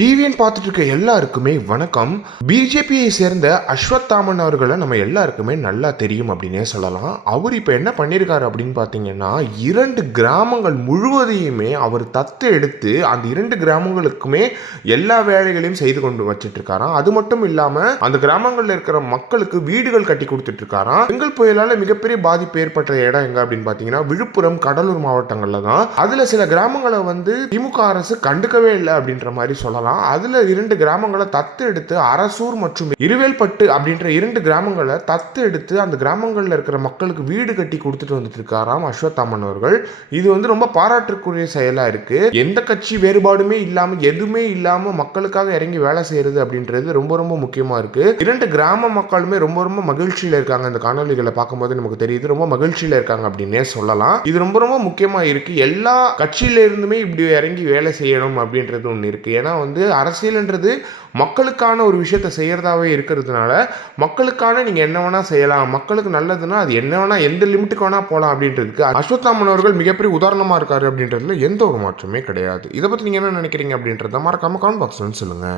TVN பார்த்துட்டு இருக்க எல்லாருக்குமே வணக்கம். பிஜேபியை சேர்ந்த அஸ்வத்தாமன் அவர்களை நம்ம எல்லாருக்குமே நல்லா தெரியும் அப்படின்னே சொல்லலாம். அவர் இப்போ என்ன பண்ணியிருக்காரு அப்படின்னு பார்த்தீங்கன்னா, 2 கிராமங்கள் முழுவதையுமே அவர் தத்து எடுத்து அந்த 2 கிராமங்களுக்குமே எல்லா வேலைகளையும் செய்து கொண்டு வச்சுட்டு இருக்காராம். அது மட்டும் இல்லாமல் அந்த கிராமங்களில் இருக்கிற மக்களுக்கு வீடுகள் கட்டி கொடுத்துட்டு இருக்காராம். பெங்கல் புயலால் மிகப்பெரிய பாதிப்பு ஏற்பட்ட இடம் எங்க அப்படின்னு பார்த்தீங்கன்னா, விழுப்புரம், கடலூர் மாவட்டங்கள்ல தான். அதுல சில கிராமங்களை திமுக அரசு கண்டுக்கவே இல்லை அப்படின்ற மாதிரி சொல்லலாம். அதுல 2 கிராமங்களை தத்து எடுத்து அரசூர் மற்றும் இருவேல்பட்டு அப்படின்ற 2 கிராமங்களை தத்து எடுத்து அந்த கிராமங்கள்ல இருக்கிற மக்களுக்கு வீடு கட்டி கொடுத்துட்டு வந்துட்டு இருக்காராம் அஸ்வத்தாமன் அவர்கள். இது ரொம்ப பாராட்டுக்குரிய செயலா இருக்கு. எந்த கட்சி வேறுபாடுமே இல்லாம எதுவுமே இல்லாம மக்களுக்காக இறங்கி வேலை செய்யறது அப்படின்றது ரொம்ப ரொம்ப முக்கியமா இருக்கு. 2 கிராம மக்களுமே ரொம்ப ரொம்ப மகிழ்ச்சியில இருக்காங்க. இந்த காணொலிகளை பார்க்கும்போது நமக்கு தெரியுது, ரொம்ப மகிழ்ச்சியில இருக்காங்க அப்படின்னே சொல்லலாம். இது ரொம்ப ரொம்ப முக்கியமா இருக்கு. எல்லா கட்சியில இருந்துமே இப்படி இறங்கி வேலை செய்யணும் அப்படின்றது ஒன்று இருக்கு. ஏன்னா அரசியல்ன்றது மக்களுக்கான ஒரு விஷயத்தை செய்யறதாவே இருக்கிறதுனால மக்களுக்கான நீங்க என்ன வேணா செய்யலாம், மக்களுக்கு நல்லதுன்னா அது என்ன வேணா எந்த லிமிட்டுக்கு வேணா போகலாம் அப்படின்றதுக்கு அஸ்வத்தாமன் அவர்கள் மிகப்பெரிய உதாரணமா இருக்காரு அப்படின்றதுல எந்த ஒரு மாற்றமே கிடையாது. இதை பத்தி நீங்க என்ன நினைக்கிறீங்க அப்படின்றத மறக்காம கமெண்ட் பாக்ஸ்ல சொல்லுங்க.